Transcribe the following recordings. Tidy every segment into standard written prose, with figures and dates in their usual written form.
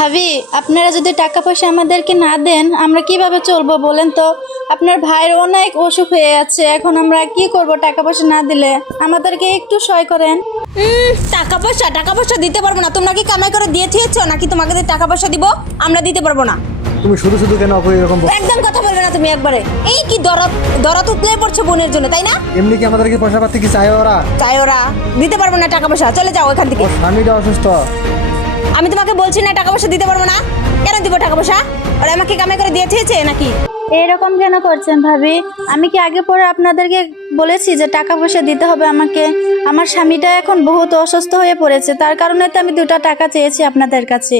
ভাবি, আপনারা যদি টাকা পয়সা আমাদেরকে না দেন আমরা কিভাবে চলবো বলেন তো? আপনার ভাইয়ের অনেক অসুখ হয়ে আছে, এখন আমরা কি করব টাকা পয়সা না দিলে? আমাদেরকে একটু সহায় করেন। টাকা পয়সা দিতে পারবো না। তোমরা কি কামাই করে দিয়ে থিয়েছো নাকি তোমাকে টাকা পয়সা দিব? আমরা দিতে পারবো না। তুমি শুধু শুধু কেন অপু এরকম একদম কথা বলবে না তুমি একবারে। এই কি দরদ উতলে পড়ছে বোনের জন্য, তাই না? এমনি কি আমাদেরকে পয়সা পাতি কি চায় ওরা? চাই ওরা দিতে পারবো না টাকা পয়সা, চলে যাও এখান থেকে। ওর স্বামীটা অসুস্থ। আমি তোমাকে বলছি না টাকা পয়সা দিতে পারবো না। কেন দিব টাকা পয়সা? ওরা আমাকে কামাই করে দিয়ে থিয়েছে নাকি? এরকম কেন করছেন ভাবি? আমি কি আগে পরে আপনাদেরকে বলেছি যে টাকা পয়সা দিতে হবে আমাকে? আমার স্বামীটা এখন বহুত অসুস্থ হয়ে পড়েছে, তার কারণে তো আমি 2টা টাকা চেয়েছি আপনাদের কাছে।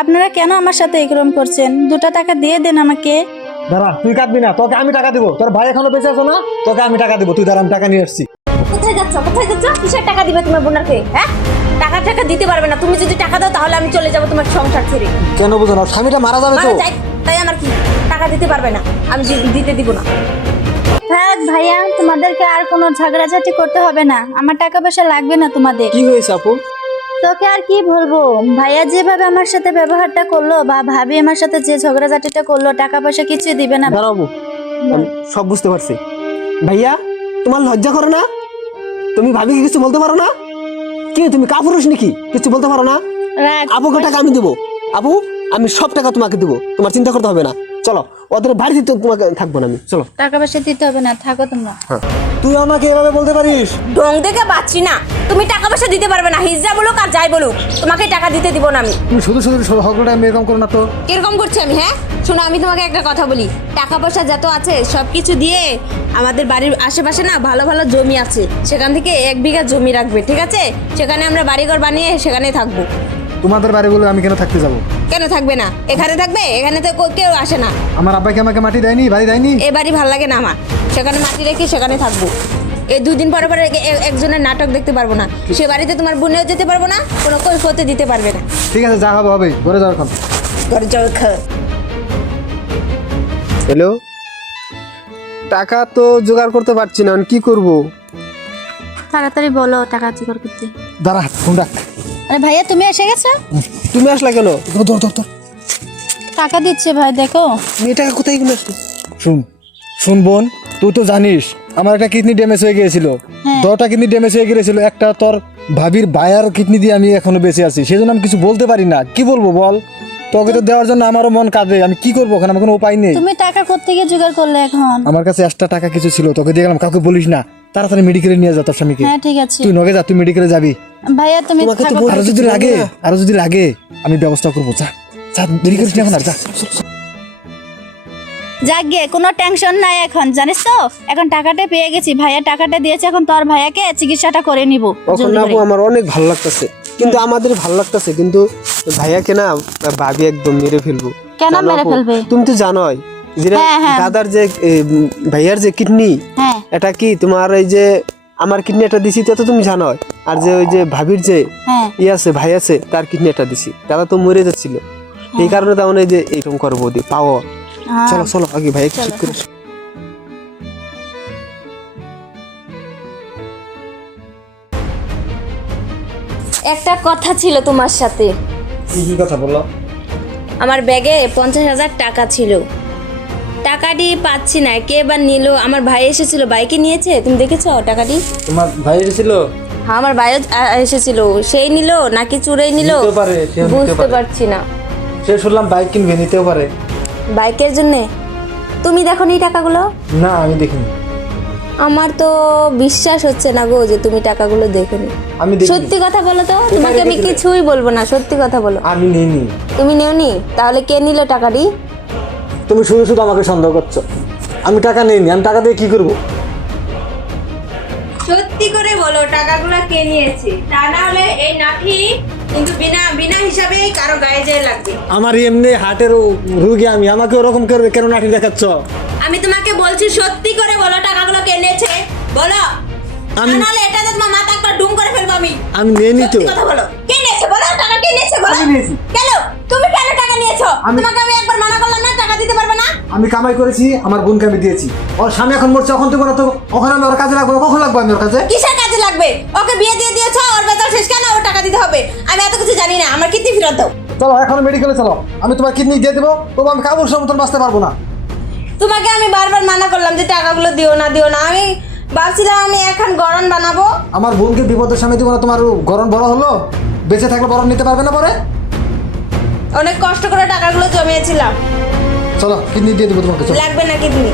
আপনারা কেন আমার সাথে এরকম করছেন? 2টা টাকা দিয়ে দেন আমাকে। দাঁড়া, তুই কাঁদবি না, তোকে আমি টাকা দিব। তোর ভাই এখনো বেঁচে আছে না? তোকে আমি টাকা দিব। তুই দাঁড়া, আমি টাকা নিয়ে আসছি। কোথায় যাচ্ছ? কিসের টাকা দিবে তোমার বোনারকে? হ্যাঁ, টাকা দিতে পারবে না। তুমি যদি টাকা দাও তাহলে আমি চলে যাবো তোমার সংসার ছেড়ে। কেন বুঝো না? স্বামীটা মারা যাবে তো। তাই আমার কি টাকা দিতে পারবে না? আমি দিতে দিব না। থাক ভাইয়া, তোমাদেরকে আর কোনো ঝগড়াঝাটি করতে হবে না। আমার টাকা পয়সা লাগবে না তোমাদের। কি হয়েছে আপু? তোকে আর কি বলবো, ভাইয়া যেভাবে আমার সাথে ব্যবহারটা করলো বা ভাবি আমার সাথে যে ঝগড়াঝাটিটা করলো, টাকা পয়সা কিছুই দিবে না। দাঁড়াবো, আমি সব বুঝতে পারছি। ভাইয়া, তোমার লজ্জা করে না? তুমি ভাবিকে কিছু বলতে পারো না? কি তুমি কাপুরুষ নাকি? কিছু বলতে পারো না? রাখ। আপুকে টাকা আমি দেবো। আপু, আমি সব টাকা তোমাকে দেবো, তোমার চিন্তা করতে হবে না। চলো, ওদের বাড়িতে তো তোমাকে থাকবো না আমি। চলো। টাকা পয়সা দিতে হবে না, থাকো তোমরা। তুই আমাকে এভাবে বলতে পারিস? ঢং দেখে পাচ্ছি না। তুমি টাকা পয়সা দিতে পারবে না, হিজড়া বলুক আর যাই বলুক, তোমাকে টাকা দিতে দিব না আমি। তুমি শুধু শুধু হকটা আমি এরকম করো না তো। কিরকম করছি আমি? হ্যাঁ শোনো, আমি তোমাকে একটা কথা বলি। টাকা পয়সা যত আছে সব কিছু দিয়ে আমাদের বাড়ির আশেপাশে না ভালো ভালো জমি আছে, সেখান থেকে 1 বিঘা জমি রাখবে, ঠিক আছে? সেখানে আমরা বাড়িঘর বানিয়ে সেখানেই থাকবো। তোমাদের বাড়িগুলো আমি কেন থাকতে যাব? কেন থাকবে না? এখানে থাকবে। এখানে তো কেউ আসে না। আমার আব্বাকে আমাকে মাটি দেয়নি, বাড়ি দেয়নি। এ বাড়ি ভাল লাগে না আমার। সেখানে মাটি রেখে সেখানে থাকবো। এই 2 দিন পরে পরে একজনের নাটক দেখতে পারবো না। সে বাড়িতে তোমার বোনেও যেতে পারবো না, কোনো কৈফিয়ত দিতে পারবে না। ঠিক আছে, যা হবে হবে। ঘরে যাও এখন। ঘরে যাও খা। হ্যালো, টাকা তো জোগাড় করতে পারছি না, কি করব? তাড়াতাড়ি বলো টাকা জোগাড় করতে। দাঁড়া, ফোন রাখ। আরে ভাইয়া, তুমি এসে গেছো? তুমি আসলা কেন? ধর। টাকা দিচ্ছে ভাই, দেখো। তুমি টাকা কোথায় কিনে আসলো? শুন বোন, তুই তো জানিস আমার একটা কিডনি ড্যামেজ হয়ে গিয়েছিল। হ্যাঁ। 10টা কিডনি ড্যামেজ হয়ে গিয়েছিল। একটা তোর ভাবির বায়ার কিডনি দিয়ে আমি এখনো বেঁচে আছি, সেজন্য আমি কিছু বলতে পারি না। কি বলবো বল? তোকে তো দেওয়ার জন্য আমারও মন কাঁদে। আমি কি করবো? ওখানে আমার কোনো উপায় নেই। তুমি টাকা কোত্থেকে জোগাড় করলে এখন? আমার কাছে এক্সট্রা টাকা কিছু ছিল, তোকে দিয়ে গেলাম। কাউকে বলিস না, তাড়াতাড়ি মেডিকেলে নিয়ে যা তোর স্বামীকে। হ্যাঁ ঠিক আছে তুই নগে যা, তুই মেডিকেলে যাবি। ভাইয়া, তুমি তোমাকে তো থাকো। বল- আরো যদি লাগে আমি ব্যবস্থা করবো। যা যা, দেরি করিস না এখন আর, যা। যাক গে, কোনো টেনশন নাই এখন, জানিস তো? এখন টাকাটা পেয়ে গেছি, ভাইয়া টাকাটা দিয়েছে, এখন তোর ভাইয়াকে চিকিৎসাটা করে নিব। এখন আপু আমার অনেক ভালো লাগতেছে, কিন্তু আমাদের ভালো লাগতেছে, কিন্তু ভাইয়াকে না ভাবি একদম মেরে ফেলবো। কেন জানো মেরে আপু, ফেলবে? তুমি তো জানোই যে হ্যাঁ। দাদার যে ভাইয়ার যে কিডনি, হ্যাঁ এটা কি তোমার এই যে আমার কিডনি এটা দিছি, তো তুমি জানোই। আর যে ওই যে ভাবির যে হ্যাঁ আছে, ভাই আছে, তার কিডনি এটা দিছি। দাদা তো মরে যাচ্ছিল, এই কারণে তেমন এই যে এইরকম করবো দি পাও। হ্যাঁ। চলো চলো আগে ভাই ঠিক করে। একটা কথা ছিল তোমার সাথে। কি কথা বললো? আমার ব্যাগে 50,000 টাকা ছিল। টাকাটি পাচ্ছি না, কে বা নিল? আমার ভাই এসেছিল, বাইকে নিয়েছে। তুমি দেখেছো টাকাটি? তোমার ভাই এসেছিল? হ্যাঁ, আমার ভাইও এসেছিল। সেই নিল নাকি চুরেই নিল নিতে পারে, সেও নিতে বুঝতে পারে। পারছি না। সে শুনলাম বাইক কিনবে, নিতেও পারে। বাইকের জন্যে? তুমি দেখো নি টাকাগুলো? না, আমি দেখিনি। আমার তো বিশ্বাস হচ্ছে না গো যে তুমি টাকাগুলো দেখোনি। আমি দেখিনি। সত্যি কথা বলো তো, তোমাকে আমি রেখেছিলে? কিছুই বলবো না, সত্যি কথা বলো। আমি নেইনি। তুমি নেওনি? তাহলে কে নিল টাকাটি? তুমি শুধু শুধু আমাকে সন্দেহ করছো। আমি টাকা নেইনি। আমি টাকা দিয়ে কি করবো? সত্যি করে বলো টাকাগুলো কে নিয়েছে, তা না হলে এই নাঠি কিন্তু বিনা হিসাবে কারো গায়ে যায় লাগবে। আমার এমনি হার্টের রুগী আমি, আমাকে ওরকম করে কেন নাঠি দেখাচ্ছ? আমি তোমাকে বলছি সত্যি করে বলো টাকাগুলো কে নিয়েছে, বলো। আমি- নাহলে এটাতে তোমার মাথা একটা ডুম করে ফেলবো আমি। আমি নেইনি তো। সত্যি কথা বলো, কে নিয়েছে বলো, টাকা কে নিয়েছে বলো। আমি নিয়েছি। কেন? তুমি কেন টাকা নিয়েছো? আমি- তোমাকে আমি একবার মানা করলাম না টাকা দিতে পারবে না? আমি কামাই করেছি, আমার বোনকে আমি দিয়েছি। ওর স্বামী এখন মরছে, ওখান থেকে তো ওখানে আমি ওর কাজে লাগবো না। কখন লাগবো আমি ওর কাছে? কিসের কাজে লাগবে? ওকে বিয়ে দিয়ে দিয়েছো, ওর বেতন শেষ, কেন ওর টাকা দিতে হবে? আমি এত কিছু জানি না, আমার কিডনি ফেরত দাও। চলো এখন মেডিকেলে চলো, আমি তোমার কিডনি দিয়ে দেবো, তবু আমি কাপুরুষের মতন বাঁচতে পারবো না। তোমাকে আমি বারবার মানা করলাম যে টাকাগুলো দিও না। আমি ভাবছিলাম আমি এখন গরম বানাবো। আমার বোনকে বিপদের সময় দিব না, তোমার গরম বড় হলো, বেঁচে থাকলে বরণ নিতে পারবে না পরে। অনেক কষ্ট করে টাকাগুলো জমিয়েছিলাম। চলো কিডনি দিয়ে দেবো তোমাকে, চলো। লাগবে না কিডনি।